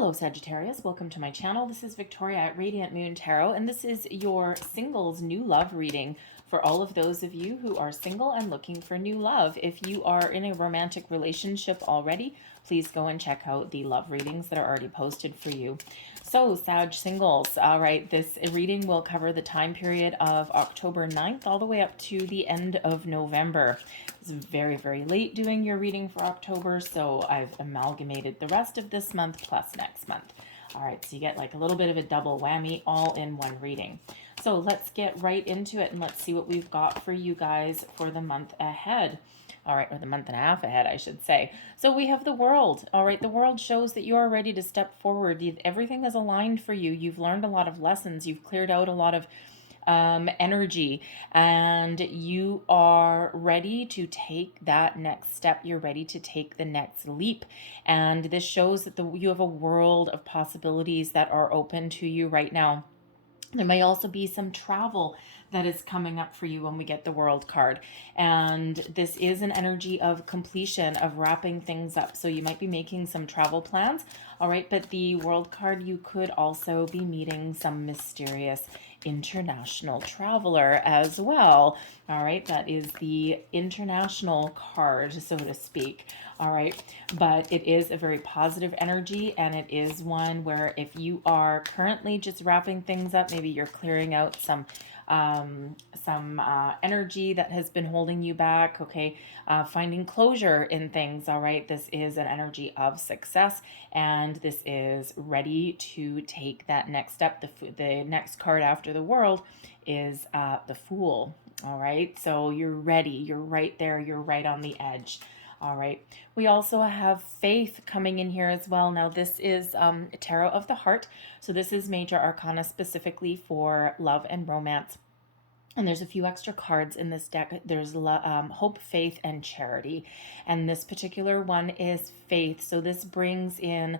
Hello Sagittarius, welcome to my channel. This is Victoria at Radiant Moon Tarot, and this is your singles new love reading for all of those of you who are single and looking for new love. If you are in a romantic relationship already, please go and check out the love readings that are already posted for you. So Sag singles, all right, this reading will cover the time period of October 9th all the way up to the end of November. It's very, very late doing your reading for October, so I've amalgamated the rest of this month plus next month. All right, so you get like a little bit of a double whammy all in one reading. So let's get right into it and let's see what we've got for you guys for the month ahead. All right, or the month and a half ahead, I should say. So we have the world. All right, the world shows that you are ready to step forward. Everything is aligned for you. You've learned a lot of lessons. You've cleared out a lot of energy, and you are ready to take that next step. You're ready to take the next leap, and this shows that you have a world of possibilities that are open to you right now. There may also be some travel that is coming up for you when we get the World card. And this is an energy of completion, of wrapping things up. So you might be making some travel plans. All right, but the World card, you could also be meeting some mysterious international traveler as well. All right, that is the international card, so to speak. All right, but it is a very positive energy, and it is one where if you are currently just wrapping things up, maybe you're clearing out some energy that has been holding you back, okay, finding closure in things. All right, this is an energy of success, and this is ready to take that next step. The next card after the world is the Fool. All right, so you're ready, you're right there, you're right on the edge. All right, we also have Faith coming in here as well. Now this is Tarot of the Heart, so this is major arcana specifically for love and romance. And there's a few extra cards in this deck. There's Hope, Faith, and Charity. And this particular one is Faith. So this brings in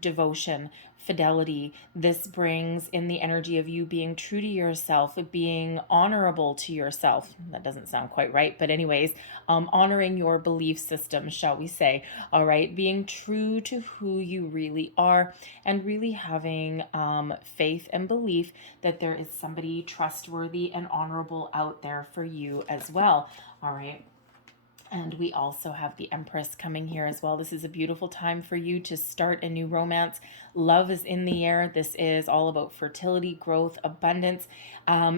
devotion, fidelity. This brings in the energy of you being true to yourself, being honorable to yourself. That doesn't sound quite right, but anyways, honoring your belief system, shall we say. All right, being true to who you really are, and really having faith and belief that there is somebody trustworthy and honorable out there for you as well. All right. And we also have the Empress coming here as well. This is a beautiful time for you to start a new romance. Love is in the air. This is all about fertility, growth, abundance.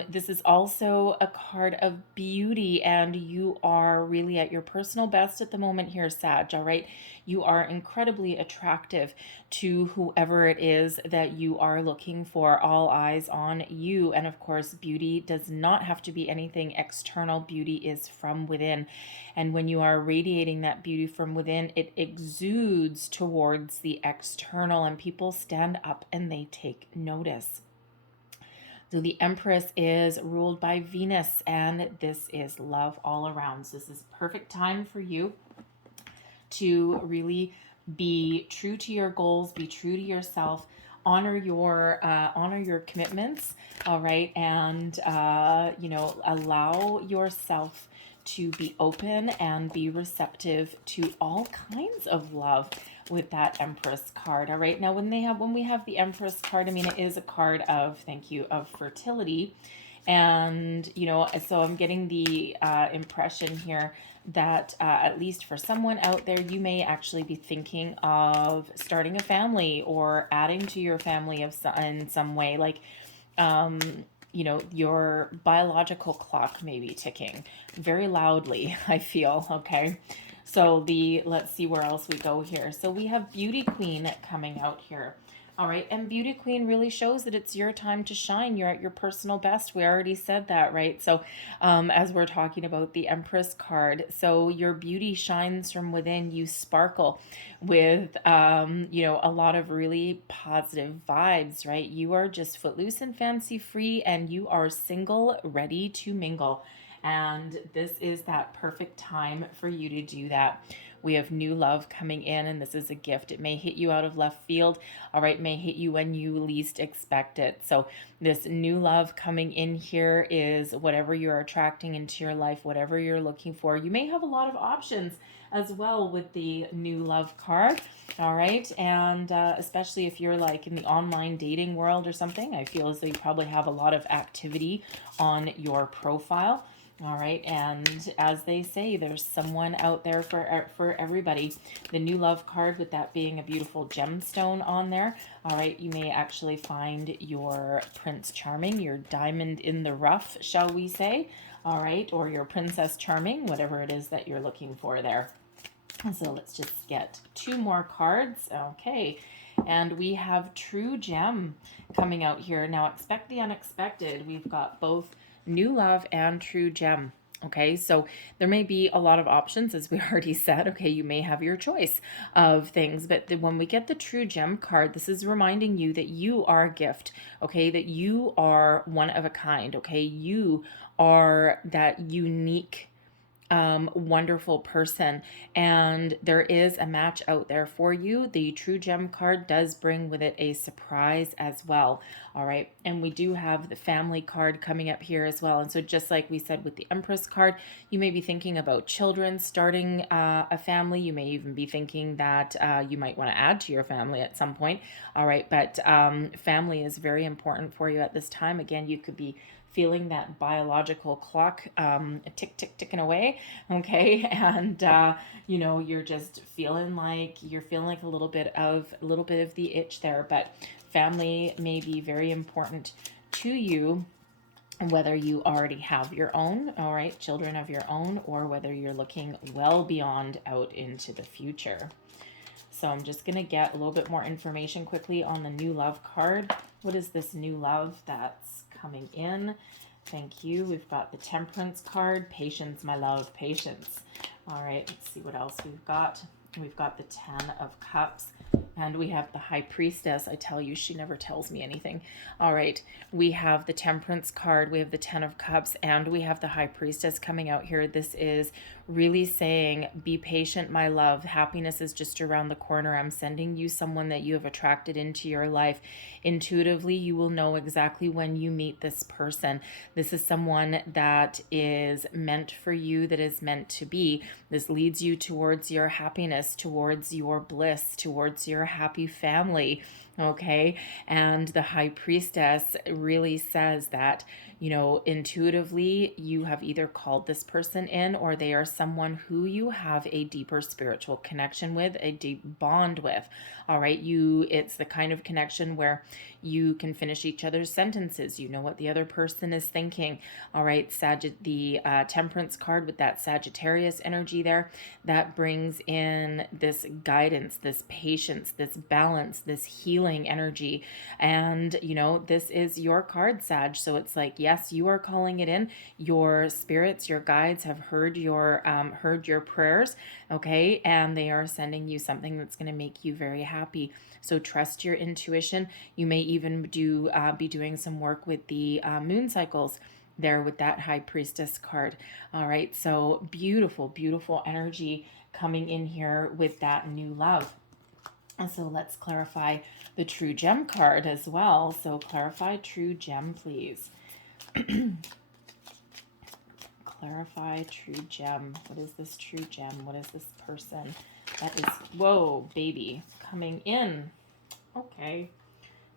This is also a card of beauty, and you are really at your personal best at the moment here, Sag, all right? You are incredibly attractive to whoever it is that you are looking for. All eyes on you. And of course, beauty does not have to be anything external. Beauty is from within. And when you are radiating that beauty from within, it exudes towards the external, and people stand up and they take notice. So the Empress is ruled by Venus, and this is love all around. So this is perfect time for you to really be true to your goals, be true to yourself, honor your commitments, all right, and allow yourself to be open and be receptive to all kinds of love with that Empress card. All right, now when we have the Empress card, I mean, it is a card of, thank you, of fertility. And, so I'm getting the impression here that at least for someone out there, you may actually be thinking of starting a family or adding to your family in some way, like, your biological clock may be ticking very loudly, I feel, okay? So let's see where else we go here. So we have Beauty Queen coming out here. All right, and Beauty Queen really shows that it's your time to shine. You're at your personal best. We already said that, right? So as we're talking about the Empress card, so your beauty shines from within. You sparkle with, a lot of really positive vibes, right? You are just footloose and fancy free, and you are single, ready to mingle. And this is that perfect time for you to do that. We have new love coming in, and this is a gift. It may hit you out of left field, all right, may hit you when you least expect it. So this new love coming in here is whatever you're attracting into your life, whatever you're looking for. You may have a lot of options as well with the new love card, all right, and especially if you're like in the online dating world or something, I feel as though you probably have a lot of activity on your profile. All right, and as they say, there's someone out there for everybody. The new love card, with that being a beautiful gemstone on there. All right, you may actually find your Prince Charming, your diamond in the rough, shall we say. All right, or your Princess Charming, whatever it is that you're looking for there. So let's just get 2 more cards. Okay, and we have True Gem coming out here. Now expect the unexpected. We've got both new love and true gem. Okay, so there may be a lot of options, as we already said. Okay, you may have your choice of things, but when we get the true gem card, this is reminding you that you are a gift. Okay, that you are one of a kind. Okay, you are that unique wonderful person, and there is a match out there for you. The true gem card does bring with it a surprise as well. All right, and we do have the family card coming up here as well. And so just like we said with the Empress card, you may be thinking about children, starting a family. You may even be thinking that you might want to add to your family at some point. All right, but family is very important for you at this time. Again, you could be feeling that biological clock ticking away, okay, and you know, you're just feeling like a little bit of the itch there. But family may be very important to you, whether you already have your own, all right, children of your own, or whether you're looking well beyond out into the future. So I'm just going to get a little bit more information quickly on the new love card. What is this new love that's coming in? Thank you. We've got the Temperance card. Patience, my love, patience. All right, let's see what else we've got. We've got the 10 of Cups. And we have the High Priestess. I tell you, she never tells me anything. All right, we have the Temperance card, we have the 10 of Cups, and we have the High Priestess coming out here. This is really saying, be patient, my love. Happiness is just around the corner. I'm sending you someone that you have attracted into your life. Intuitively, you will know exactly when you meet this person. This is someone that is meant for you, that is meant to be. This leads you towards your happiness, towards your bliss, towards your happy family, okay? And the High Priestess really says that, you know, intuitively, you have either called this person in, or they are someone who you have a deeper spiritual connection with, a deep bond with. All right, it's the kind of connection where you can finish each other's sentences. You know what the other person is thinking. All right, the Temperance card with that Sagittarius energy there, that brings in this guidance, this patience, this balance, this healing energy. And, you know, this is your card, Sag. So it's like, yes, you are calling it in. Your spirits, your guides have heard your prayers, okay? And they are sending you something that's going to make you very happy. So trust your intuition. You may even be doing some work with the moon cycles there with that High Priestess card. All right, so beautiful, beautiful energy coming in here with that new love. And so let's clarify the True Gem card as well. So clarify True Gem, please. Clarify True Gem. What is this True Gem? What is this person that is, whoa, baby, coming in? Okay.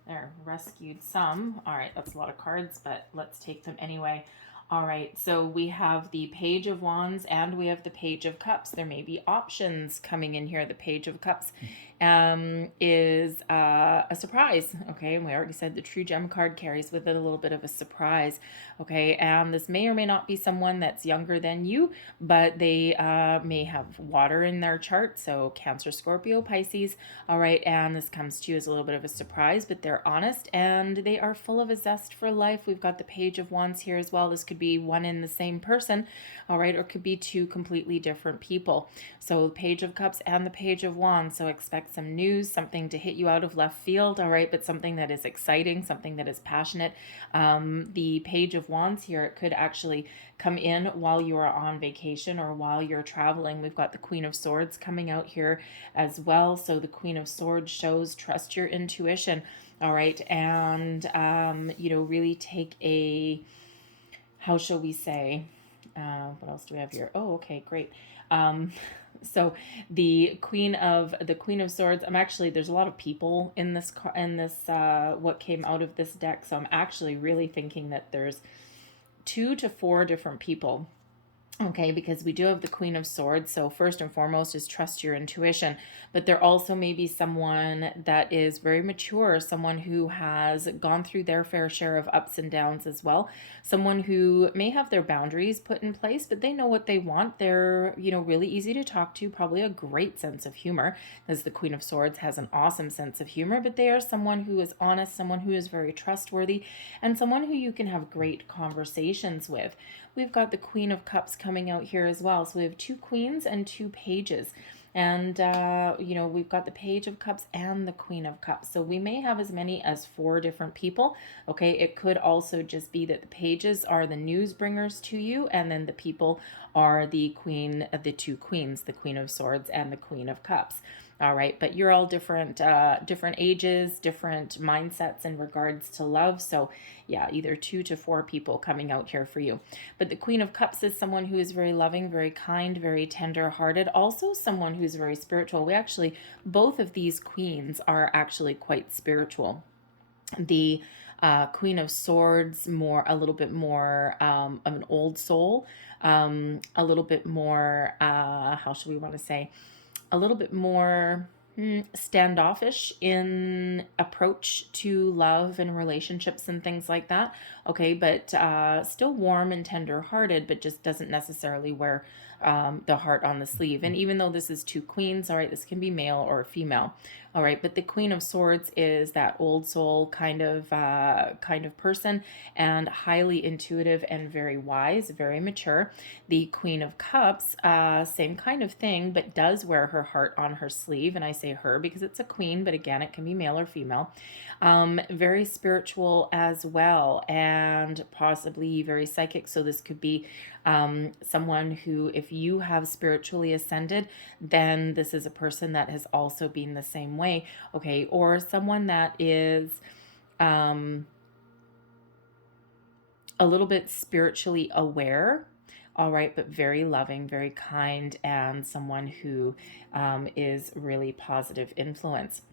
There, rescued some. All right, that's a lot of cards, but let's take them anyway. All right, so we have the Page of Wands and we have the Page of Cups. There may be options coming in here. The Page of Cups is a surprise, okay? And we already said the True Gem card carries with it a little bit of a surprise, okay? And this may or may not be someone that's younger than you, but they may have water in their chart, so Cancer, Scorpio, Pisces, all right? And this comes to you as a little bit of a surprise, but they're honest and they are full of a zest for life. We've got the Page of Wands here as well. This could be one and the same person, all right? Or it could be two completely different people. So Page of Cups and the Page of Wands, so expect some news, something to hit you out of left field. field, all right, but something that is exciting, something that is passionate. The Page of Wands here, it could actually come in while you are on vacation or while you're traveling. We've got the Queen of Swords coming out here as well. So the Queen of Swords shows trust your intuition, all right, and, you know, really take a, how shall we say, what else do we have here? Oh, okay, great. So the Queen of Swords, I'm actually, there's a lot of people in this what came out of this deck. So I'm actually really thinking that there's 2 to 4 different people. Okay, because we do have the Queen of Swords. So first and foremost is trust your intuition, but there also may be someone that is very mature, someone who has gone through their fair share of ups and downs as well, someone who may have their boundaries put in place, but they know what they want. They're, you know, really easy to talk to, probably a great sense of humor, because the Queen of Swords has an awesome sense of humor, but they are someone who is honest, someone who is very trustworthy, and someone who you can have great conversations with. We've got the Queen of Cups coming out here as well. So we have 2 queens and 2 pages. And, you know, we've got the Page of Cups and the Queen of Cups. So we may have as many as 4 different people. Okay, it could also just be that the pages are the news bringers to you, and then the people are the 2 queens, the Queen of Swords and the Queen of Cups. All right, but you're all different ages, different mindsets in regards to love. So yeah, either 2 to 4 people coming out here for you. But the Queen of Cups is someone who is very loving, very kind, very tender-hearted, also someone who's very spiritual. We actually, both of these queens are actually quite spiritual. The Queen of Swords, a little bit more of an old soul, a little bit more, how should we want to say, a little bit more standoffish in approach to love and relationships and things like that. Okay, but still warm and tender-hearted, but just doesn't necessarily wear the heart on the sleeve. And even though this is 2 queens, all right, this can be male or female. All right, but the Queen of Swords is that old soul kind of person, and highly intuitive and very wise, very mature. The Queen of Cups, same kind of thing, but does wear her heart on her sleeve. And I say her because it's a queen, but again, it can be male or female. Very spiritual as well, and possibly very psychic. So this could be someone who, if you have spiritually ascended, then this is a person that has also been the same way. Okay, or someone that is a little bit spiritually aware, all right, but very loving, very kind, and someone who is really positive influence.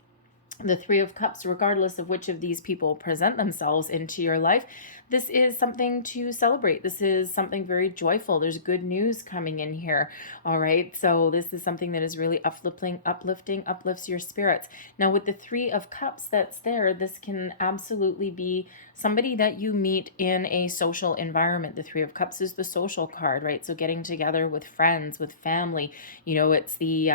The 3 of Cups, regardless of which of these people present themselves into your life, this is something to celebrate. This is something very joyful. There's good news coming in here. All right. So this is something that is really uplifts your spirits. Now with the 3 of Cups that's there, this can absolutely be somebody that you meet in a social environment. The 3 of Cups is the social card, right? So getting together with friends, with family, you know, it's the,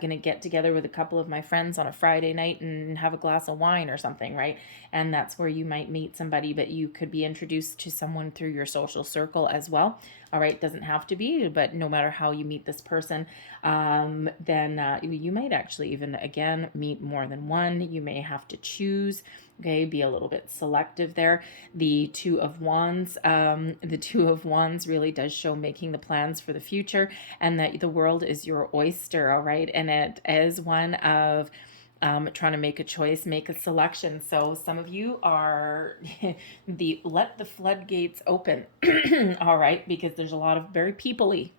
gonna get together with a couple of my friends on a Friday night and have a glass of wine or something, right? And that's where you might meet somebody, but you could be introduced to someone through your social circle as well. All right, doesn't have to be, but no matter how you meet this person, then you might actually even, again, meet more than one. You may have to choose. Okay, be a little bit selective there. The 2 of Wands, really does show making the plans for the future, and that the world is your oyster. All right, and it is one of trying to make a choice, make a selection. So some of you are let the floodgates open, all right, because there's a lot of very people-y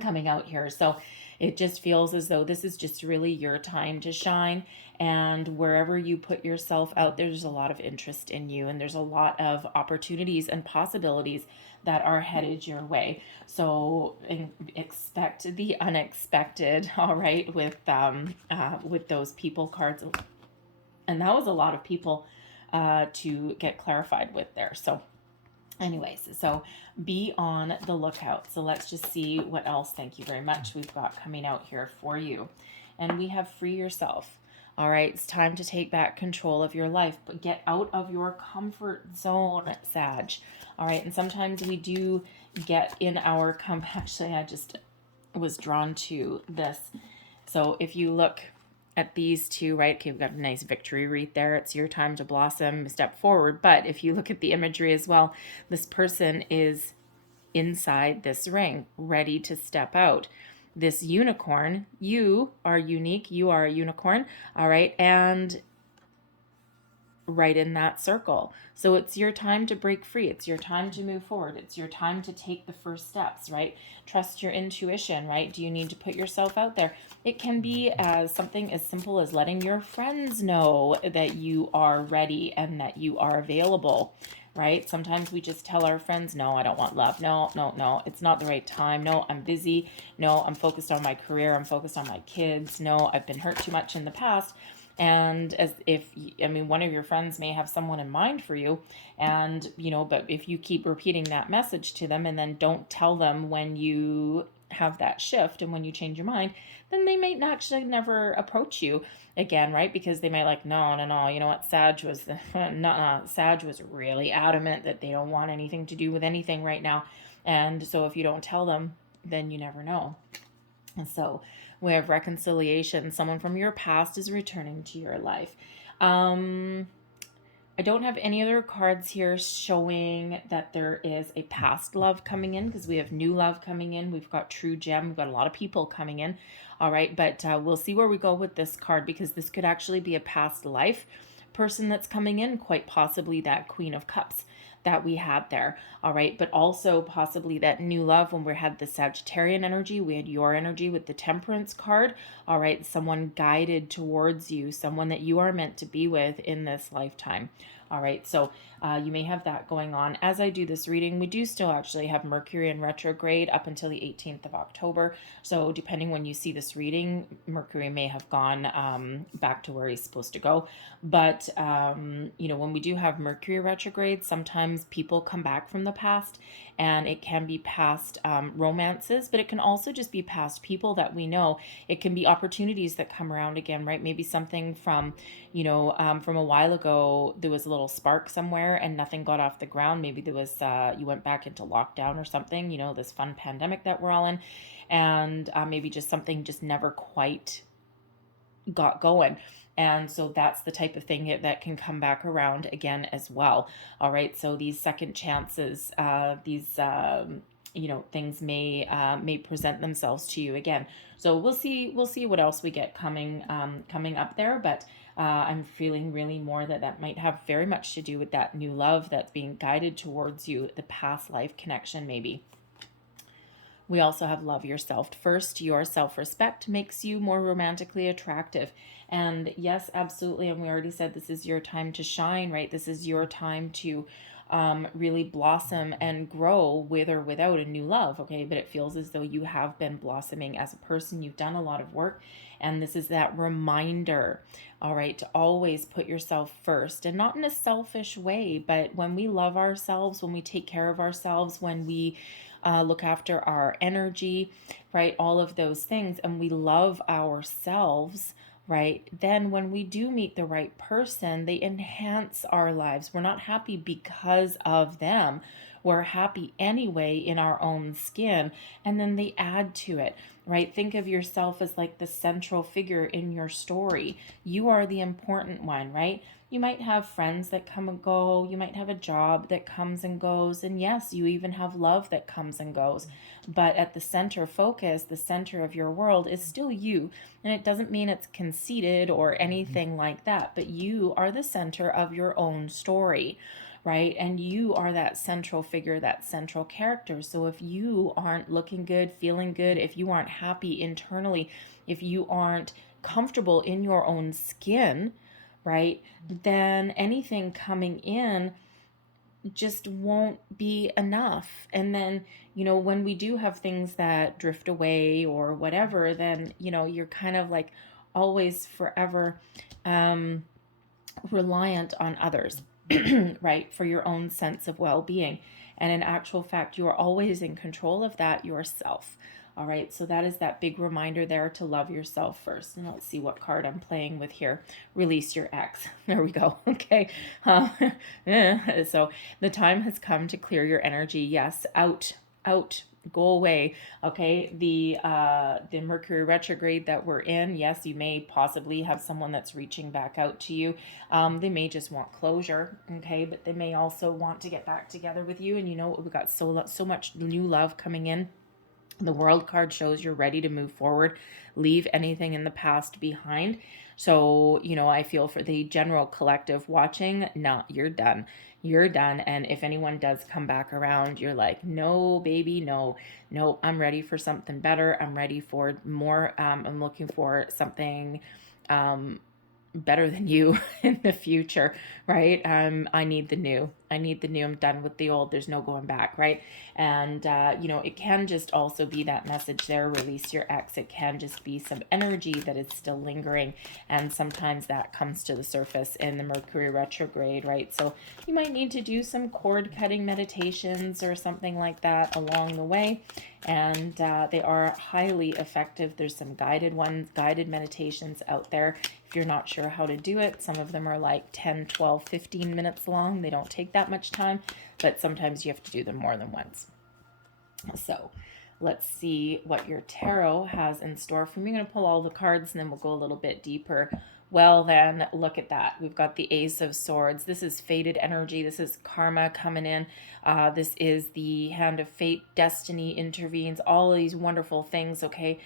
coming out here. So it just feels as though this is just really your time to shine. And wherever you put yourself out, there's a lot of interest in you, and there's a lot of opportunities and possibilities that are headed your way. So expect the unexpected, all right, with those people cards. And that was a lot of people to get clarified with there. So anyways, so be on the lookout. So let's just see what else, thank you very much, we've got coming out here for you. And we have free yourself. All right, it's time to take back control of your life, but get out of your comfort zone, Sag. All right, and sometimes we do get in our actually, I just was drawn to this. So if you look at these two, right? Okay, we've got a nice victory wreath there. It's your time to blossom, step forward. But if you look at the imagery as well, this person is inside this ring, ready to step out. This unicorn, you are unique, you are a unicorn, all right? And right in that circle. So it's your time to break free. It's your time to move forward. It's your time to take the first steps, right? Trust your intuition, right? Do you need to put yourself out there? It can be as something as simple as letting your friends know that you are ready and that you are available, right? Sometimes we just tell our friends, no, I don't want love. No, no, no, it's not the right time. No, I'm busy. No, I'm focused on my career. I'm focused on my kids. No, I've been hurt too much in the past. And as if, I mean, one of your friends may have someone in mind for you, and, you know, but if you keep repeating that message to them and then don't tell them when you have that shift and when you change your mind, then they might actually never approach you again, right? Because they might like, no, no, no, you know what, Sag was, Sag was really adamant that they don't want anything to do with anything right now. And so if you don't tell them, then you never know. And so we have reconciliation. Someone from your past is returning to your life. I don't have any other cards here showing that there is a past love coming in, because we have new love coming in. We've got true gem. We've got a lot of people coming in. All right, but we'll see where we go with this card, because this could actually be a past life person that's coming in, quite possibly that Queen of Cups that we had there. All right, but also possibly that new love when we had the Sagittarian energy. We had your energy with the Temperance card. All right, someone guided towards you, someone that you are meant to be with in this lifetime. All right, so you may have that going on. As I do this reading, we do still actually have Mercury in retrograde up until the 18th of October. So depending when you see this reading, Mercury may have gone back to where he's supposed to go. But, you know, when we do have Mercury retrograde, sometimes people come back from the past, and it can be past romances, but it can also just be past people that we know. It can be opportunities that come around again, right? Maybe something from, you know, from a while ago, there was a little spark somewhere and nothing got off the ground. Maybe there was, you went back into lockdown or something, you know, this fun pandemic that we're all in. And maybe just something just never quite got going. And so that's the type of thing that can come back around again as well. All right. So these second chances, these, you know, things may present themselves to you again. So we'll see what else we get coming up there. But I'm feeling really more that might have very much to do with that new love that's being guided towards you, the past life connection maybe. We also have love yourself first. Your self-respect makes you more romantically attractive. And yes, absolutely. And we already said this is your time to shine, right? This is your time to really blossom and grow with or without a new love, okay? But it feels as though you have been blossoming as a person. You've done a lot of work. And this is that reminder, all right, to always put yourself first, and not in a selfish way, but when we love ourselves, when we take care of ourselves, when we look after our energy, right? All of those things. And we love ourselves, right? Then when we do meet the right person, they enhance our lives. We're not happy because of them. We're happy anyway in our own skin. And then they add to it, right? Think of yourself as like the central figure in your story. You are the important one, right? You might have friends that come and go. You might have a job that comes and goes. And yes, you even have love that comes and goes. But at the center focus, the center of your world is still you. And it doesn't mean it's conceited or anything like that. But you are the center of your own story, right? And you are that central figure, that central character. So if you aren't looking good, feeling good, if you aren't happy internally, if you aren't comfortable in your own skin, right, then anything coming in just won't be enough. And then, you know, when we do have things that drift away or whatever, then, you know, you're kind of like always forever reliant on others, right, for your own sense of well-being. And in actual fact, you are always in control of that yourself. All right, so that is that big reminder there to love yourself first. And let's see what card I'm playing with here. Release your ex. There we go. Okay. So the time has come to clear your energy. Yes, out Go away. Okay, the Mercury retrograde that we're in, yes, you may possibly have someone that's reaching back out to you. They may just want closure, okay, but they may also want to get back together with you. And you know what, we've got so much new love coming in. The World card shows you're ready to move forward, leave anything in the past behind. So, you know, I feel for the general collective watching, nah, you're done. You're done. And if anyone does come back around, you're like, no, baby, no, no, I'm ready for something better. I'm ready for more. I'm looking for something better than you in the future, right? I need the new. I need the new. I'm done with the old. There's no going back, right? And, you know, it can just also be that message there, release your ex. It can just be some energy that is still lingering. And sometimes that comes to the surface in the Mercury retrograde, right? So you might need to do some cord cutting meditations or something like that along the way. And they are highly effective. There's some guided ones, guided meditations out there. If you're not sure how to do it, some of them are like 10, 12, 15 minutes long. They don't take that much time, but sometimes you have to do them more than once. So let's see what your tarot has in store for me. I'm going to pull all the cards and then we'll go a little bit deeper. Well, then look at that. We've got the Ace of Swords. This is fated energy. This is karma coming in. This is the hand of fate. Destiny intervenes. All of these wonderful things, okay?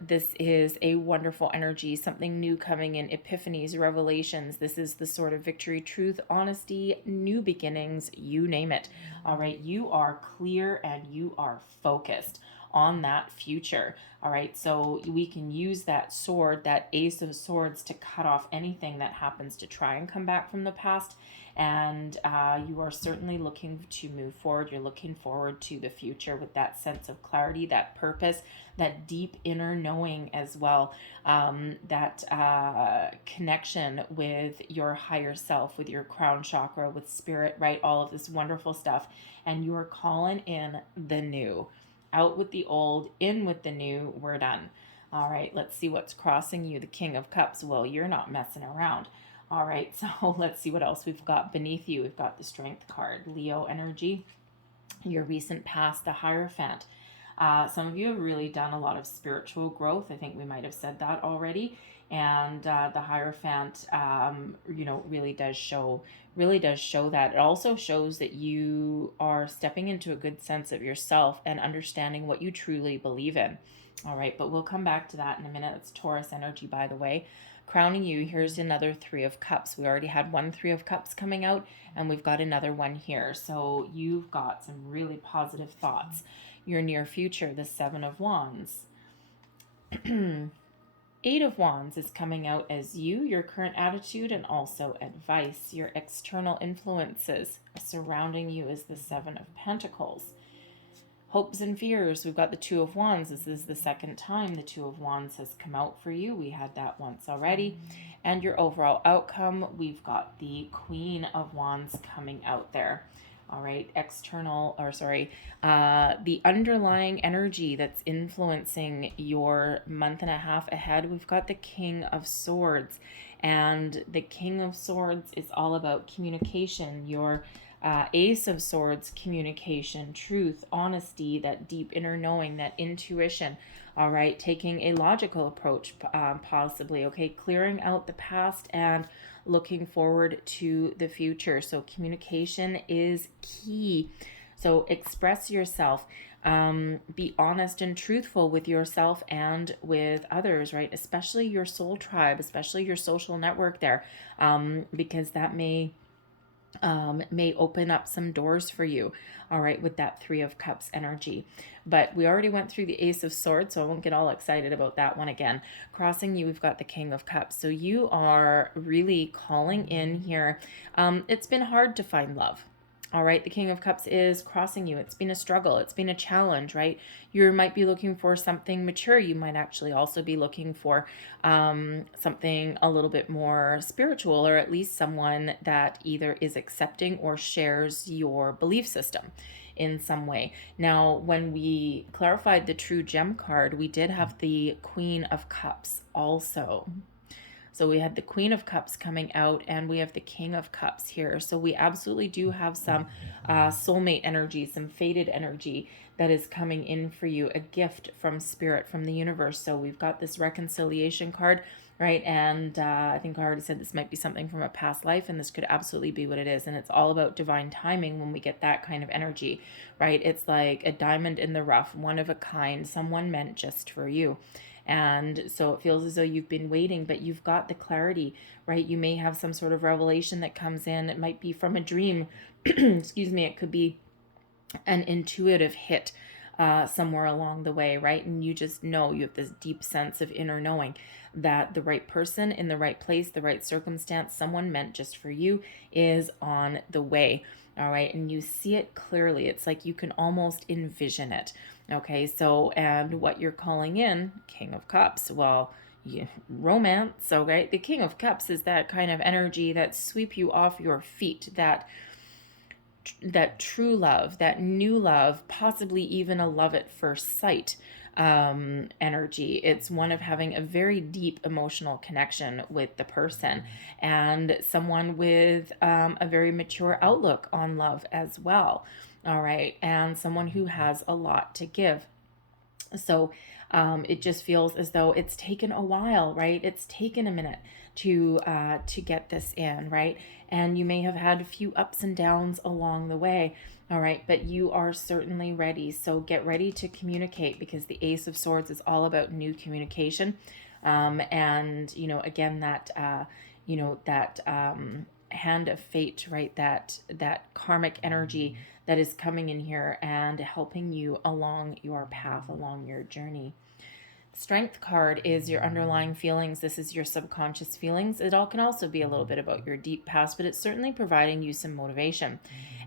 This is a wonderful energy. Something new coming in. Epiphanies, revelations. This is the sort of victory, truth, honesty, new beginnings, you name it. All right, you are clear and you are focused on that future. All right, so we can use that sword, that Ace of Swords, to cut off anything that happens to try and come back from the past. And you are certainly looking to move forward. You're looking forward to the future with that sense of clarity, that purpose, that deep inner knowing as well, that connection with your higher self, with your crown chakra, with spirit, right? All of this wonderful stuff. And you are calling in the new. Out with the old, in with the new, we're done. All right, let's see what's crossing you. The King of Cups. Well, you're not messing around. All right, so let's see what else we've got beneath you. We've got the Strength card, Leo energy, your recent past, the Hierophant. Some of you have really done a lot of spiritual growth. I think we might have said that already. And the Hierophant, you know, really does show that. It also shows that you are stepping into a good sense of yourself and understanding what you truly believe in. All right, but we'll come back to that in a minute. It's Taurus energy, by the way. Crowning you, here's another Three of Cups. We already had one Three of Cups coming out, and we've got another one here. So you've got some really positive thoughts. Your near future, the Seven of Wands. Eight of Wands is coming out as you, your current attitude, and also advice. Your external influences surrounding you is the Seven of Pentacles. Hopes and fears, we've got the Two of Wands. This is the second time the Two of Wands has come out for you. We had that once already. And your overall outcome, we've got the Queen of Wands coming out there. All right, the underlying energy that's influencing your month and a half ahead, we've got the King of Swords. And the King of Swords is all about communication. Your Ace of Swords, communication, truth, honesty, that deep inner knowing, that intuition. All right, taking a logical approach, possibly, okay, clearing out the past and looking forward to the future. So communication is key. So express yourself. Be honest and truthful with yourself and with others, right? Especially your soul tribe, especially your social network there, because that may open up some doors for you, all right, with that Three of Cups energy. But we already went through the Ace of Swords, so I won't get all excited about that one again. Crossing you, we've got the King of Cups. So you are really calling in here. It's been hard to find love. All right, the King of Cups is crossing you. It's been a struggle. It's been a challenge, right? You might be looking for something mature. You might actually also be looking for something a little bit more spiritual, or at least someone that either is accepting or shares your belief system in some way. Now, when we clarified the True Gem card, we did have the Queen of Cups also. So we had the Queen of Cups coming out, and we have the King of Cups here. So we absolutely do have some soulmate energy, some fated energy that is coming in for you, a gift from Spirit, from the universe. So we've got this reconciliation card, right? And I think I already said this might be something from a past life, and this could absolutely be what it is. And it's all about divine timing when we get that kind of energy, right? It's like a diamond in the rough, one of a kind, someone meant just for you. And so it feels as though you've been waiting, but you've got the clarity, right? You may have some sort of revelation that comes in. It might be from a dream. Excuse me. It could be an intuitive hit somewhere along the way, right? And you just know, you have this deep sense of inner knowing that the right person in the right place, the right circumstance, someone meant just for you is on the way. All right. And you see it clearly. It's like you can almost envision it. Okay. So, and what you're calling in, King of Cups, well, romance. Okay. The King of Cups is that kind of energy that sweep you off your feet, that true love, that new love, possibly even a love at first sight energy. It's one of having a very deep emotional connection with the person, and someone with a very mature outlook on love as well. All right. And someone who has a lot to give. So it just feels as though it's taken a while, right? It's taken a minute to get this in, right? And you may have had a few ups and downs along the way, all right? But you are certainly ready. So get ready to communicate, because the Ace of Swords is all about new communication. And, you know, again, that, hand of fate, right? That karmic energy that is coming in here and helping you along your path, along your journey. Strength card is your underlying feelings. This is your subconscious feelings. It all can also be a little bit about your deep past, but it's certainly providing you some motivation.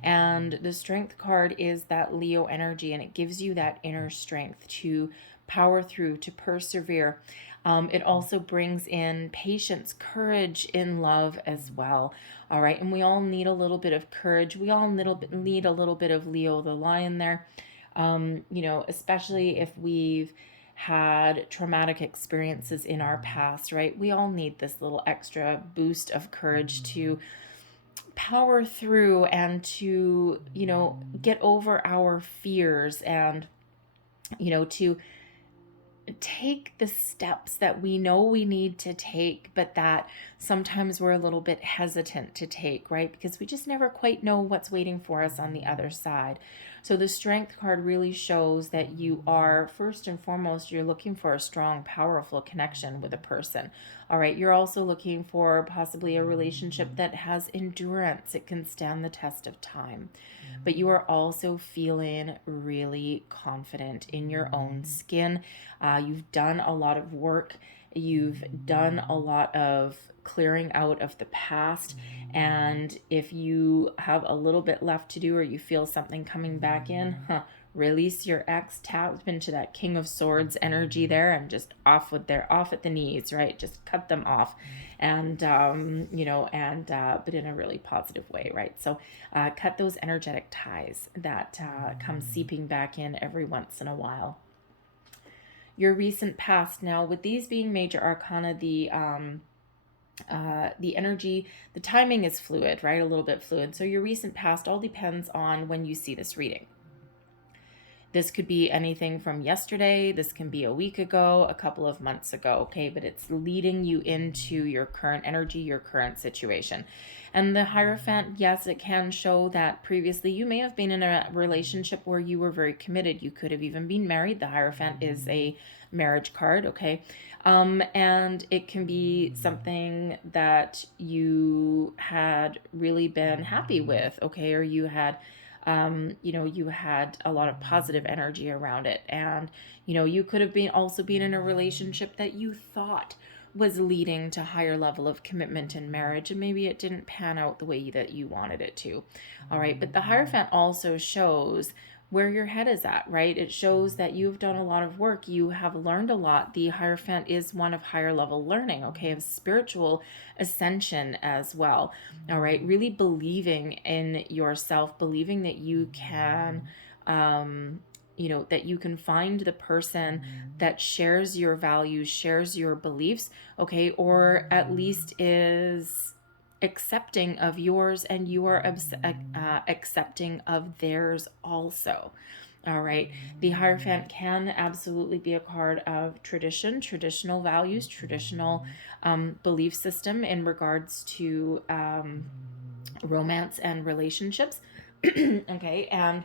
And the Strength card is that Leo energy, and it gives you that inner strength to power through, to persevere. It also brings in patience, courage in love as well. All right. And we all need a little bit of courage. We all need a little bit of Leo the lion there. Especially if we've had traumatic experiences in our past, right? We all need this little extra boost of courage to power through and to, get over our fears and, to take the steps that we know we need to take, but that sometimes we're a little bit hesitant to take, right? Because we just never quite know what's waiting for us on the other side. So the Strength card really shows that you are, first and foremost, you're looking for a strong, powerful connection with a person. All right. You're also looking for possibly a relationship that has endurance. It can stand the test of time. But you are also feeling really confident in your own skin. You've done a lot of work. You've done a lot of clearing out of the past. And if you have a little bit left to do, or you feel something coming back in, release your ex, tap into that King of Swords energy there, and just off at the knees, right? Just cut them off. And, but in a really positive way, right? So cut those energetic ties that come seeping back in every once in a while. Your recent past. Now, with these being major arcana, the energy, the timing is fluid, right? A little bit fluid. So your recent past all depends on when you see this reading. This could be anything from yesterday. This can be a week ago, a couple of months ago, okay? But it's leading you into your current energy, your current situation. And the Hierophant, yes, it can show that previously you may have been in a relationship where you were very committed. You could have even been married. The Hierophant is a marriage card, okay? And it can be something that you had really been happy with, okay? Or you had you had a lot of positive energy around it. And, you could have also been in a relationship that you thought was leading to higher level of commitment and marriage, and maybe it didn't pan out the way that you wanted it to. All right. But the Hierophant also shows where your head is at, right? It shows that you've done a lot of work. You have learned a lot. The Hierophant is one of higher level learning, okay, of spiritual ascension as well. All right. Really believing in yourself, believing that you can, that you can find the person that shares your values, shares your beliefs, okay, or at least is accepting of yours, and you are accepting of theirs also. All right. The Hierophant can absolutely be a card of tradition, traditional values, traditional belief system in regards to romance and relationships. Okay.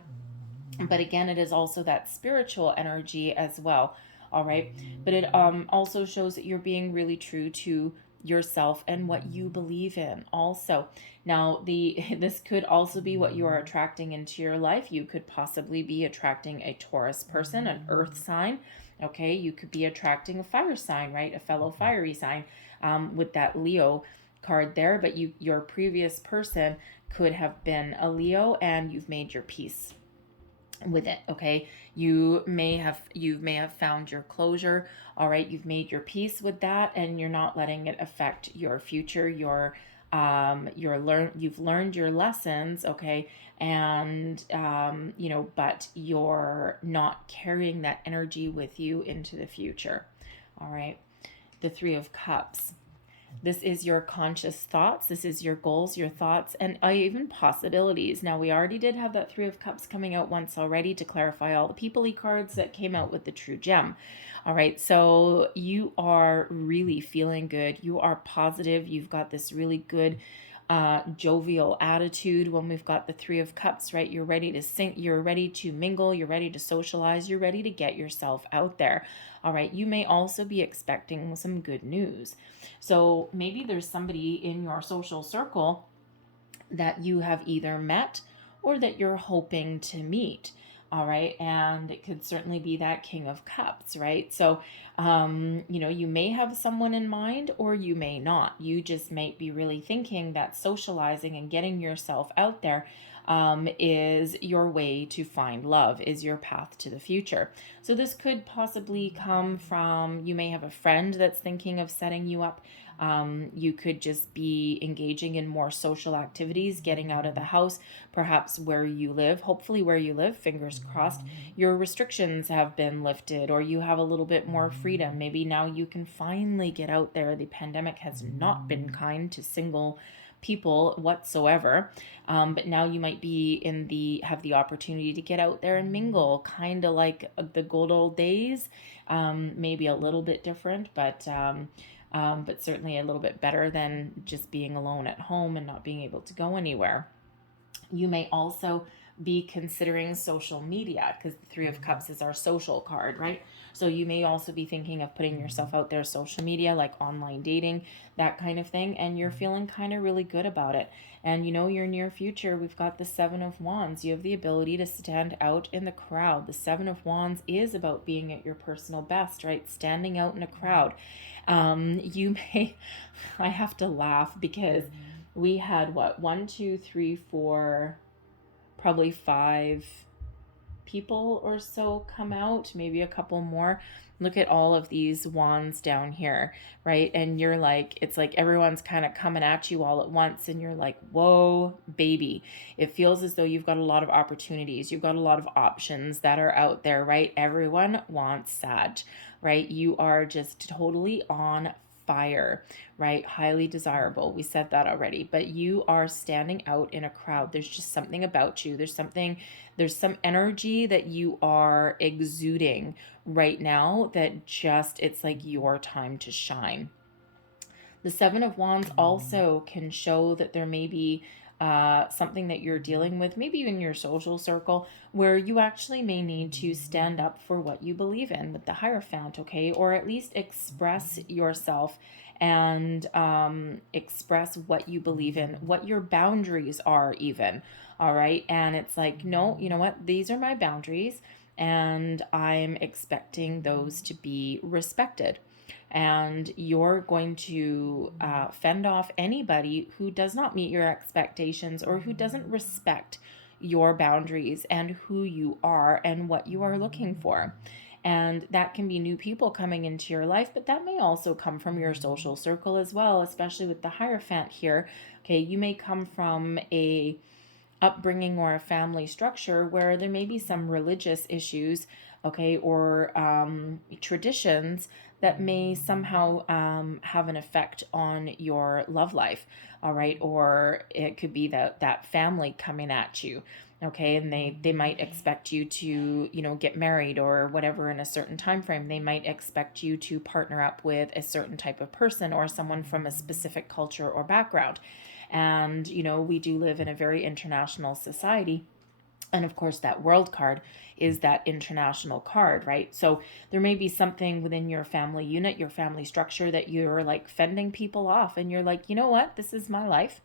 But again, it is also that spiritual energy as well. All right. But it also shows that you're being really true to yourself and what you believe in also. Now, this could also be what you are attracting into your life. You could possibly be attracting a Taurus person, an earth sign. Okay. You could be attracting a fire sign, right? A fellow fiery sign with that Leo card there. But your previous person could have been a Leo, and you've made your peace with it. Okay, you may have found your closure. All right, you've made your peace with that, and you're not letting it affect your future. You've learned your lessons. Okay, and but you're not carrying that energy with you into the future. All right, the Three of Cups. This is your conscious thoughts. This is your goals, your thoughts, and even possibilities. Now, we already did have that Three of Cups coming out once already to clarify all the people-y cards that came out with the True Gem. All right, so you are really feeling good. You are positive. You've got this really good jovial attitude when we've got the Three of Cups, right? You're ready to sing, you're ready to mingle, you're ready to socialize, you're ready to get yourself out there. All right, you may also be expecting some good news. So maybe there's somebody in your social circle that you have either met or that you're hoping to meet. All right. And it could certainly be that King of Cups, right? So, you may have someone in mind or you may not. You just might be really thinking that socializing and getting yourself out there is your way to find love, is your path to the future. So this could possibly come from, you may have a friend that's thinking of setting you up. You could just be engaging in more social activities, getting out of the house, perhaps where you live, hopefully where you live, fingers crossed, your restrictions have been lifted or you have a little bit more freedom. Maybe now you can finally get out there. The pandemic has not been kind to single people whatsoever, but now you might be have the opportunity to get out there and mingle, kind of like the good old days, maybe a little bit different, but certainly a little bit better than just being alone at home and not being able to go anywhere. You may also be considering social media, because the Three of Cups is our social card, right? So you may also be thinking of putting yourself out there, social media, like online dating, that kind of thing, and you're feeling kind of really good about it. And your near future, we've got the Seven of Wands. You have the ability to stand out in the crowd. The Seven of Wands is about being at your personal best, right? Standing out in a crowd. You may, I have to laugh because we had what, 1, 2, 3, 4, probably 5 people or so come out, maybe a couple more. Look at all of these wands down here, right? And you're like, it's like everyone's kind of coming at you all at once, and you're like, whoa, baby. It feels as though you've got a lot of opportunities. You've got a lot of options that are out there, right? Everyone wants Sag, right? You are just totally on fire, right? Highly desirable. We said that already, but you are standing out in a crowd. There's just something about you. There's some energy that you are exuding right now that just, it's like your time to shine. The Seven of Wands also can show that there may be something that you're dealing with, maybe in your social circle, where you actually may need to stand up for what you believe in with the Hierophant, okay? Or at least express yourself and express what you believe in, what your boundaries are even, all right? And it's like, no, you know what? These are my boundaries, and I'm expecting those to be respected. And you're going to fend off anybody who does not meet your expectations or who doesn't respect your boundaries and who you are and what you are looking for. And that can be new people coming into your life, but that may also come from your social circle as well, especially with the Hierophant here. Okay, you may come from a upbringing or a family structure where there may be some religious issues, okay, or traditions that may somehow have an effect on your love life, all right? Or it could be that family coming at you, okay, and they might expect you to, you know, get married or whatever in a certain time frame. They might expect you to partner up with a certain type of person or someone from a specific culture or background. And, you know, we do live in a very international society. And of course, that world card is that international card, right? So there may be something within your family unit, your family structure, that you're like fending people off. And you're like, you know what? This is my life.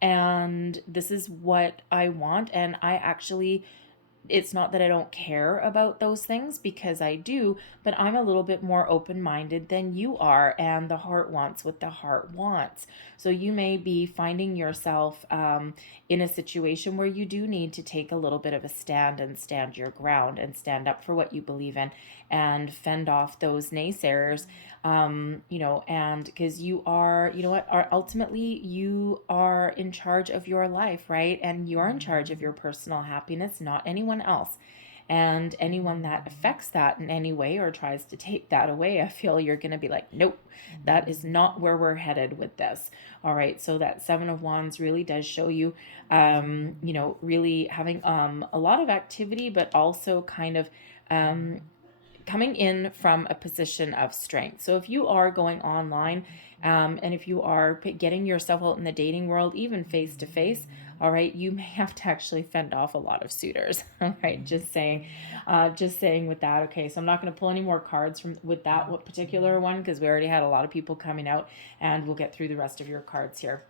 And this is what I want. And I actually, it's not that I don't care about those things, because I do, but I'm a little bit more open-minded than you are, and the heart wants what the heart wants. So you may be finding yourself in a situation where you do need to take a little bit of a stand and stand your ground and stand up for what you believe in and fend off those naysayers, you know, and because you are, you know what, are ultimately you are in charge of your life, right? And you're in charge of your personal happiness, not anyone else. And anyone that affects that in any way or tries to take that away, I feel you're going to be like, nope, that is not where we're headed with this. All right. So that Seven of Wands really does show you, you know, really having a lot of activity, but also kind of coming in from a position of strength. So if you are going online, and if you are getting yourself out in the dating world, even face to face, all right, you may have to actually fend off a lot of suitors. All right, just saying with that. Okay, so I'm not going to pull any more cards from with that particular one, because we already had a lot of people coming out, and we'll get through the rest of your cards here.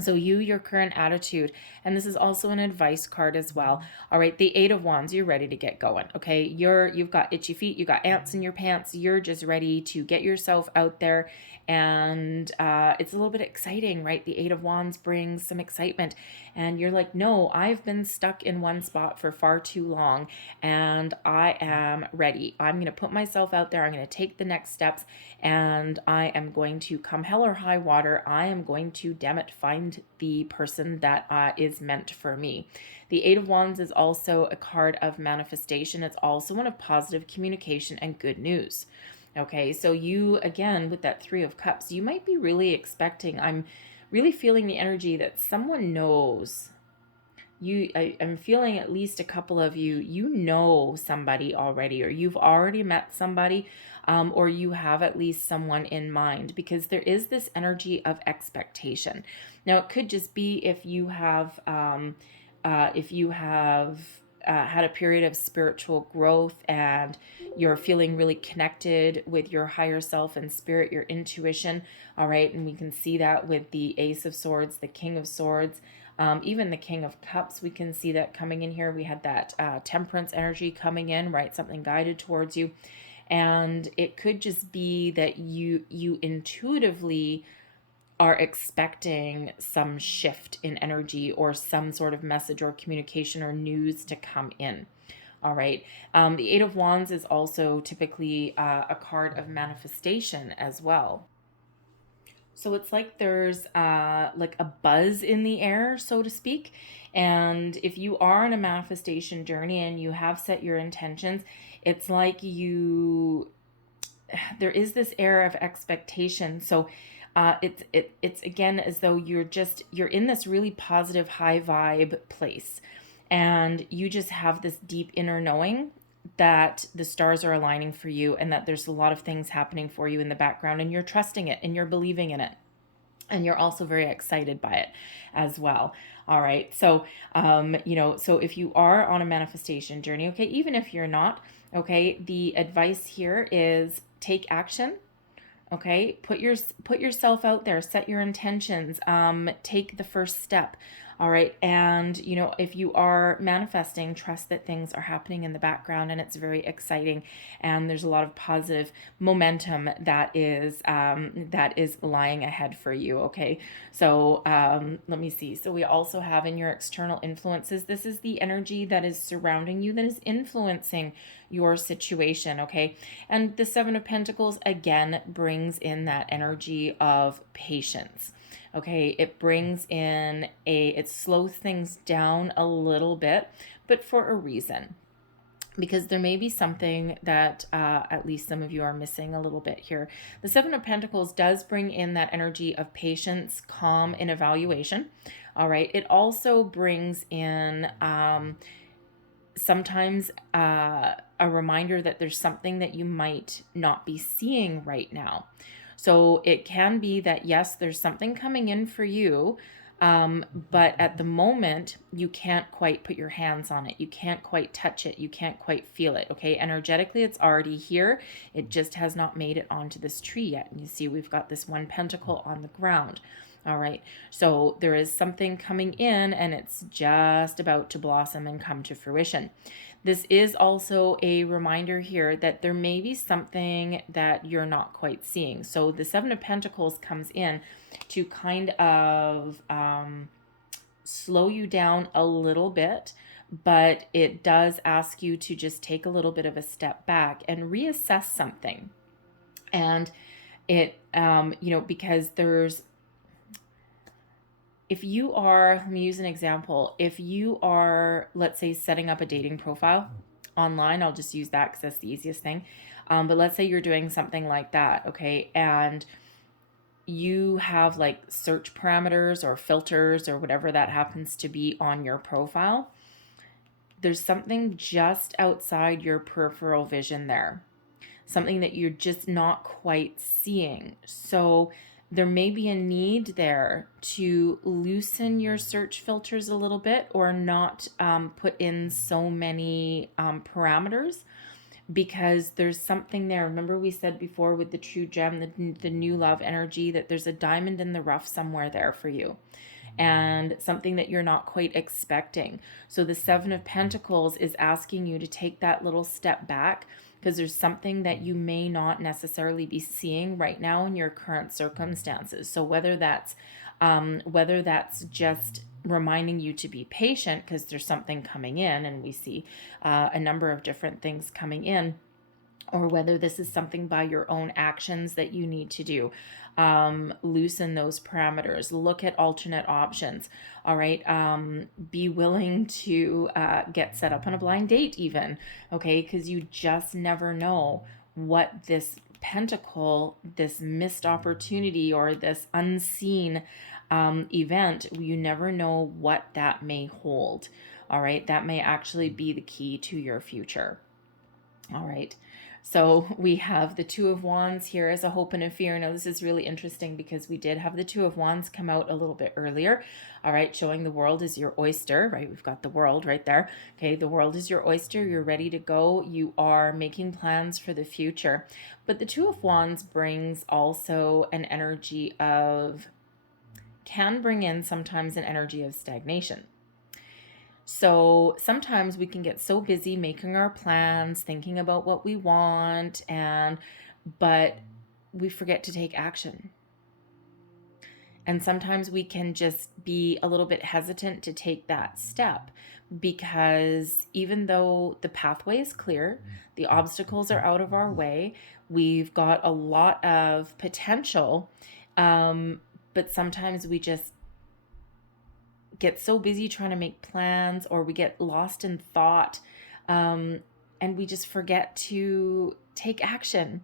So your current attitude, and this is also an advice card as well. All right, the Eight of Wands, you're ready to get going. Okay, you've got itchy feet, you got ants in your pants. You're just ready to get yourself out there, and it's a little bit exciting, right? The Eight of Wands brings some excitement, and you're like, no, I've been stuck in one spot for far too long, and I am ready. I'm going to put myself out there. I'm going to take the next steps, and I am going to, come hell or high water, I am going to, damn it, find the person that is meant for me. The Eight of Wands is also a card of manifestation. It's also one of positive communication and good news. Okay, so you, again, with that Three of Cups, you might be really expecting, I'm really feeling the energy that someone knows. I'm feeling at least a couple of you know somebody already, or you've already met somebody, or you have at least someone in mind, because there is this energy of expectation. Now, it could just be if you have had a period of spiritual growth and you're feeling really connected with your higher self and spirit, your intuition, all right? And we can see that with the Ace of Swords, the King of Swords, even the King of Cups, we can see that coming in here. We had that temperance energy coming in, right? Something guided towards you. And it could just be that you intuitively are expecting some shift in energy or some sort of message or communication or news to come in. All right. The Eight of Wands is also typically a card of manifestation as well. So it's like there's like a buzz in the air, so to speak. And if you are on a manifestation journey and you have set your intentions, it's like there is this air of expectation. So it's again as though you're in this really positive, high vibe place, and you just have this deep inner knowing that the stars are aligning for you, and that there's a lot of things happening for you in the background, and you're trusting it and you're believing in it, and you're also very excited by it as well. All right, so so if you are on a manifestation journey, okay, even if you're not, okay, the advice here is take action. Okay, put yourself out there, set your intentions, take the first step. All right, and if you are manifesting, trust that things are happening in the background, and it's very exciting, and there's a lot of positive momentum that is lying ahead for you. Okay, so let me see. So we also have in your external influences, this is the energy that is surrounding you, that is influencing your situation. Okay, and the Seven of Pentacles again brings in that energy of patience. Okay, it brings in it slows things down a little bit, but for a reason. Because there may be something that at least some of you are missing a little bit here. The Seven of Pentacles does bring in that energy of patience, calm, and evaluation. All right. It also brings in sometimes a reminder that there's something that you might not be seeing right now. So it can be that, yes, there's something coming in for you, but at the moment, you can't quite put your hands on it. You can't quite touch it. You can't quite feel it. Okay. Energetically, it's already here. It just has not made it onto this tree yet. And you see, we've got this one pentacle on the ground. All right. So there is something coming in and it's just about to blossom and come to fruition. This is also a reminder here that there may be something that you're not quite seeing. So the Seven of Pentacles comes in to kind of slow you down a little bit, but it does ask you to just take a little bit of a step back and reassess something. And it, because if you are, let me use an example. If you are, let's say, setting up a dating profile online, I'll just use that because that's the easiest thing. But let's say you're doing something like that, okay? And you have like search parameters or filters or whatever that happens to be on your profile. There's something just outside your peripheral vision there, something that you're just not quite seeing. So there may be a need there to loosen your search filters a little bit, or not put in so many parameters, because there's something there. Remember we said before with the true gem, the new love energy, that there's a diamond in the rough somewhere there for you, and something that you're not quite expecting. So the Seven of Pentacles is asking you to take that little step back, because there's something that you may not necessarily be seeing right now in your current circumstances. So whether that's just reminding you to be patient because there's something coming in, and we see a number of different things coming in, or whether this is something by your own actions that you need to do. Loosen those parameters, look at alternate options. All right. Be willing to get set up on a blind date even. Okay. Because you just never know what this pentacle, this missed opportunity, or this unseen event, you never know what that may hold. All right. That may actually be the key to your future. All right. So we have the Two of Wands here as a hope and a fear. Now, this is really interesting because we did have the Two of Wands come out a little bit earlier. All right, showing the world is your oyster, right? We've got the world right there. Okay, the world is your oyster. You're ready to go. You are making plans for the future. But the Two of Wands brings also an energy of, can bring in sometimes an energy of stagnation. So sometimes we can get so busy making our plans, thinking about what we want, but we forget to take action. And sometimes we can just be a little bit hesitant to take that step, because even though the pathway is clear, the obstacles are out of our way, we've got a lot of potential, but sometimes we just get so busy trying to make plans, or we get lost in thought, and we just forget to take action.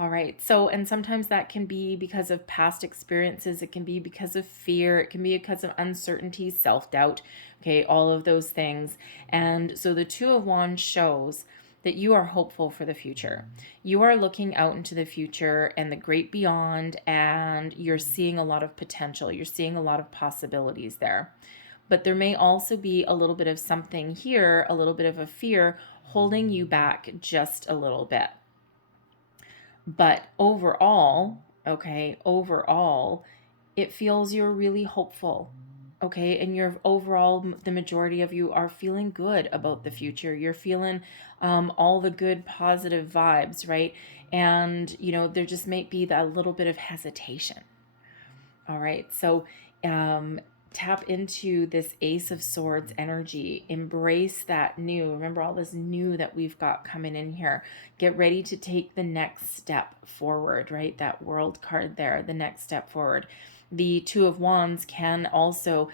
All right. So, and sometimes that can be because of past experiences. It can be because of fear. It can be because of uncertainty, self-doubt. Okay. All of those things. And so the Two of Wands shows that you are hopeful for the future. You are looking out into the future and the great beyond, and you're seeing a lot of potential. You're seeing a lot of possibilities there. But there may also be a little bit of something here, a little bit of a fear holding you back just a little bit. But overall, okay, it feels you're really hopeful. Okay, and you're overall, the majority of you are feeling good about the future. You're feeling all the good, positive vibes, right? And, there just might be that little bit of hesitation. All right, so tap into this Ace of Swords energy. Embrace that new. Remember all this new that we've got coming in here. Get ready to take the next step forward, right? That World card there, the next step forward. The Two of Wands can also,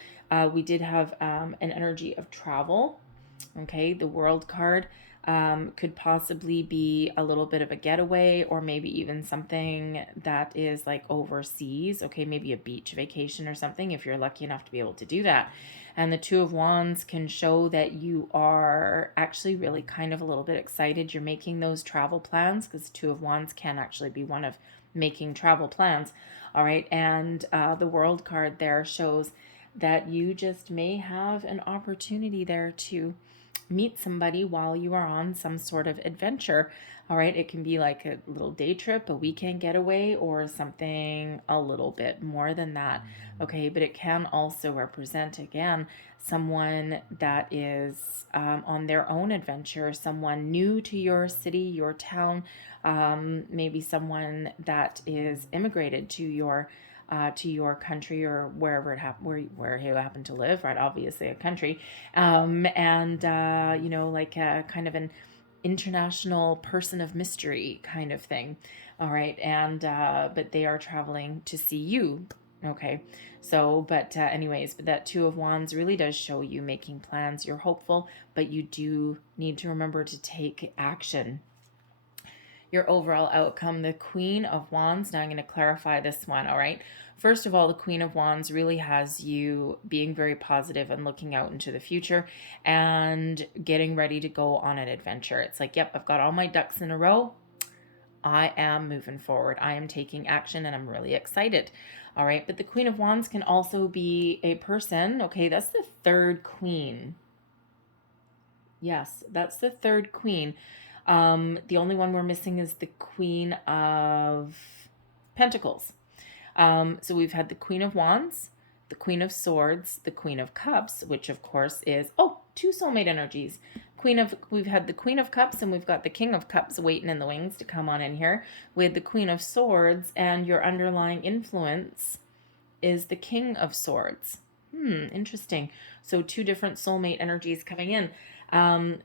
we did have an energy of travel. Okay, the World card could possibly be a little bit of a getaway, or maybe even something that is like overseas. Okay, maybe a beach vacation or something, if you're lucky enough to be able to do that. And the Two of Wands can show that you are actually really kind of a little bit excited. You're making those travel plans, because Two of Wands can actually be one of making travel plans. All right, and the World card there shows that you just may have an opportunity there to meet somebody while you are on some sort of adventure. All right, it can be like a little day trip, a weekend getaway, or something a little bit more than that. Okay, but it can also represent, again, someone that is on their own adventure, someone new to your city, your town, maybe someone that is immigrated to your country, or wherever where you happen to live, right? Obviously a country, and you know, like a kind of an international person of mystery kind of thing. All right, and but they are traveling to see you. Okay, so but anyways, but that Two of Wands really does show you making plans. You're hopeful, but you do need to remember to take action. Your overall outcome, the Queen of Wands. Now I'm going to clarify this one, all right? First of all, the Queen of Wands really has you being very positive and looking out into the future and getting ready to go on an adventure. It's like, yep, I've got all my ducks in a row. I am moving forward. I am taking action, and I'm really excited. All right, but the Queen of Wands can also be a person. Okay, that's the third queen. Yes, that's the third queen. The only one we're missing is the Queen of Pentacles. So we've had the Queen of Wands, the Queen of Swords, the Queen of Cups, which of course is, two soulmate energies. We've had the Queen of Cups, and we've got the King of Cups waiting in the wings to come on in here with the Queen of Swords, and your underlying influence is the King of Swords. Interesting. So two different soulmate energies coming in.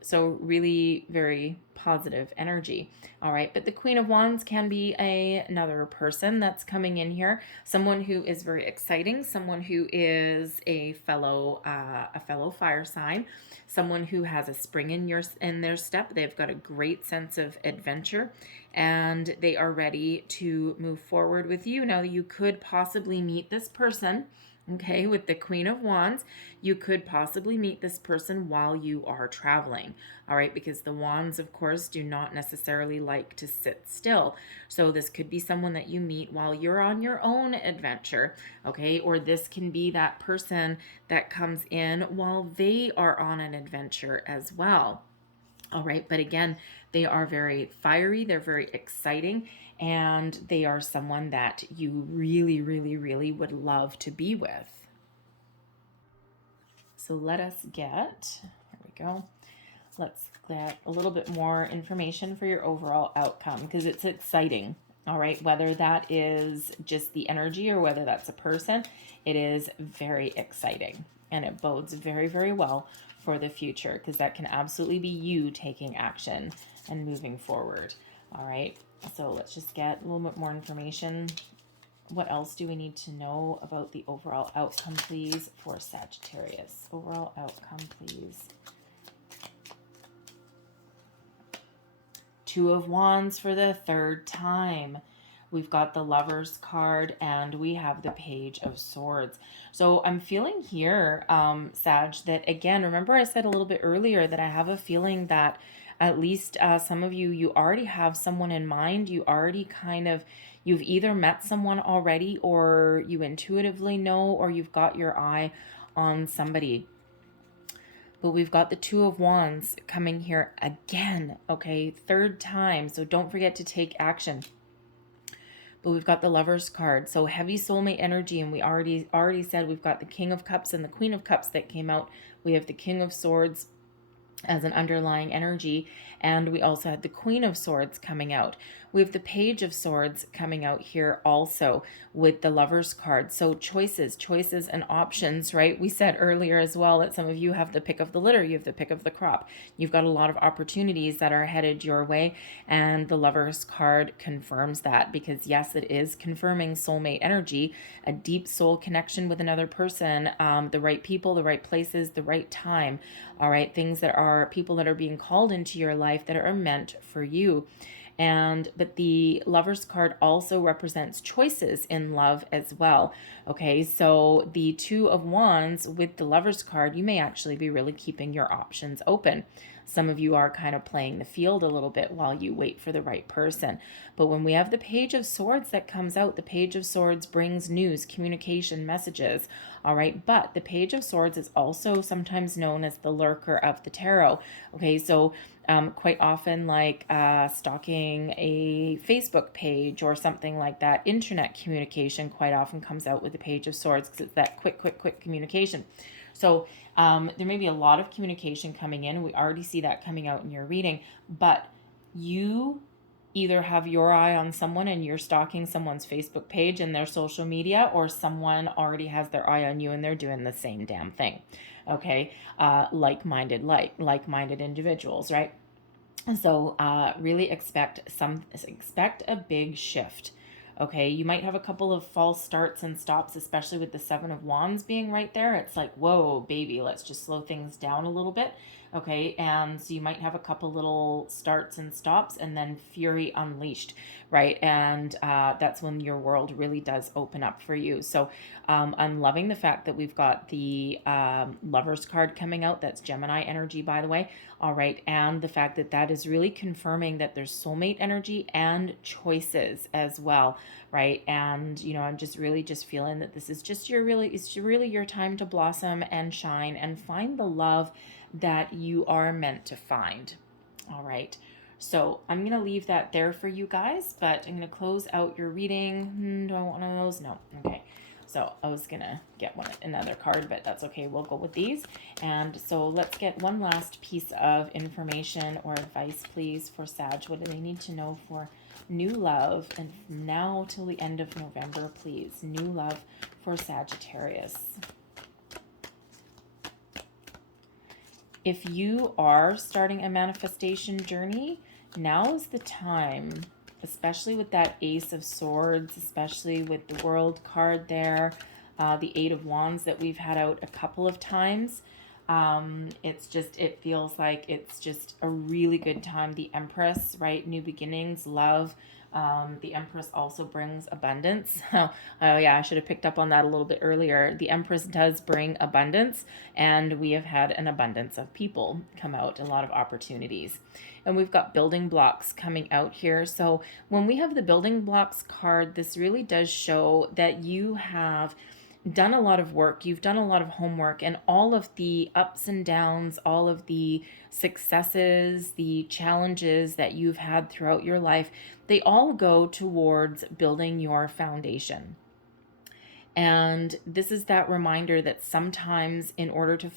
So really very positive energy. All right, but the Queen of Wands can be another person that's coming in here, someone who is very exciting, someone who is a fellow fire sign, someone who has a spring in their step. They've got a great sense of adventure, and they are ready to move forward with you. Now, you could possibly meet this person. Okay, with the Queen of Wands, you could possibly meet this person while you are traveling. All right, because the Wands, of course, do not necessarily like to sit still. So this could be someone that you meet while you're on your own adventure. Okay, or this can be that person that comes in while they are on an adventure as well. All right, but again, they are very fiery, they're very exciting, and they are someone that you really, really, really would love to be with. So let us get, here we go, let's get a little bit more information for your overall outcome, because it's exciting. All right, whether that is just the energy or whether that's a person, it is very exciting, and it bodes very, very well for the future, because that can absolutely be you taking action and moving forward. All right, so let's just get a little bit more information. What else do we need to know about the overall outcome, please, for Sagittarius? Overall outcome, please. Two of Wands for the third time. We've got the Lovers card, and we have the Page of Swords. So I'm feeling here, Sag, that again, remember I said a little bit earlier that I have a feeling that at least some of you already have someone in mind. You already you've either met someone already, or you intuitively know, or you've got your eye on somebody. But we've got the Two of Wands coming here again, okay? Third time, so don't forget to take action. But we've got the Lovers card, so heavy soulmate energy, and we already said we've got the King of Cups and the Queen of Cups that came out. We have the King of Swords as an underlying energy. And we also had the Queen of Swords coming out. We have the Page of Swords coming out here also with the Lover's card. So choices and options, right? We said earlier as well that some of you have the pick of the litter, you have the pick of the crop. You've got a lot of opportunities that are headed your way, and the Lover's card confirms that, because yes, it is confirming soulmate energy, a deep soul connection with another person, the right people, the right places, the right time. All right, things that are people that are being called into your life that are meant for you. But the Lover's card also represents choices in love as well. Okay, so the Two of Wands with the Lover's card, you may actually be really keeping your options open. Some of you are kind of playing the field a little bit while you wait for the right person. But when we have the Page of Swords that comes out, the Page of Swords brings news, communication, messages. All right, but the Page of Swords is also sometimes known as the lurker of the tarot. Okay, so quite often, like stalking a Facebook page or something like that, internet communication quite often comes out with the Page of Swords, because it's that quick communication. So there may be a lot of communication coming in. We already see that coming out in your reading, but you either have your eye on someone and you're stalking someone's Facebook page and their social media, or someone already has their eye on you and they're doing the same damn thing. Okay, like-minded individuals, right? So really expect a big shift. Okay, you might have a couple of false starts and stops, especially with the Seven of Wands being right there. It's like, whoa, baby, let's just slow things down a little bit. Okay, and so you might have a couple little starts and stops, and then fury unleashed, right? And that's when your world really does open up for you. So I'm loving the fact that we've got the Lover's card coming out. That's Gemini energy, by the way. All right, and the fact that that is really confirming that there's soulmate energy and choices as well, right? And you know, I'm just really just feeling that this is just it's really your time to blossom and shine and find the love that you are meant to find. All right, so I'm going to leave that there for you guys, but I'm going to close out your reading. Do I want one of those? No. Okay. So I was going to get another card, but that's okay. We'll go with these. And so let's get one last piece of information or advice, please, for Sag. What do they need to know for new love? And from now till the end of November, please. New love for Sagittarius. If you are starting a manifestation journey, now is the time, especially with that Ace of Swords, especially with the World card there, the Eight of Wands that we've had out a couple of times. It feels like it's just a really good time. The Empress, right? New beginnings, love. The Empress also brings abundance. Oh yeah, I should have picked up on that a little bit earlier. The Empress does bring abundance, and we have had an abundance of people come out, a lot of opportunities. And we've got building blocks coming out here. So when we have the building blocks card, this really does show that you have done a lot of work, you've done a lot of homework, and all of the ups and downs, all of the successes, the challenges that you've had throughout your life, they all go towards building your foundation. And this is that reminder that sometimes in order to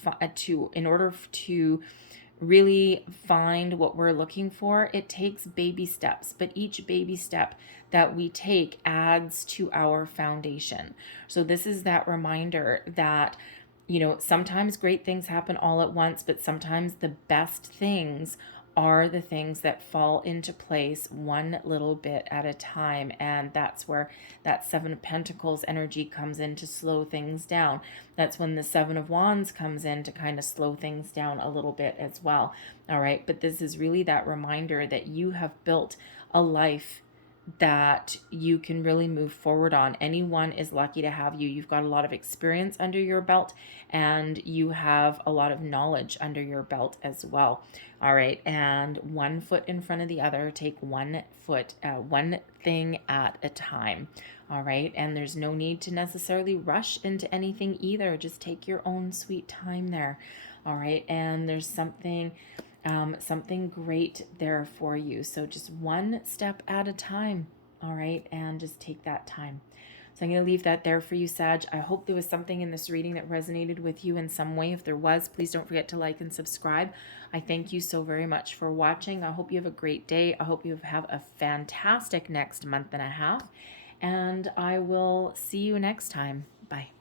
really find what we're looking for, it takes baby steps, but each baby step that we take adds to our foundation. So this is that reminder that, you know, sometimes great things happen all at once, but sometimes the best things are the things that fall into place one little bit at a time. And that's where that Seven of Pentacles energy comes in to slow things down. That's when the Seven of Wands comes in to kind of slow things down a little bit as well. All right, but this is really that reminder that you have built a life that you can really move forward on. Anyone is lucky to have you. You've got a lot of experience under your belt, and you have a lot of knowledge under your belt as well. All right, and one foot in front of the other. Take one thing at a time. All right, and there's no need to necessarily rush into anything either. Just take your own sweet time there. All right, and there's something great there for you. So just one step at a time. All right, and just take that time. So I'm going to leave that there for you, Sag. I hope there was something in this reading that resonated with you in some way. If there was, please don't forget to like and subscribe. I thank you so very much for watching. I hope you have a great day. I hope you have a fantastic next month and a half. And I will see you next time. Bye.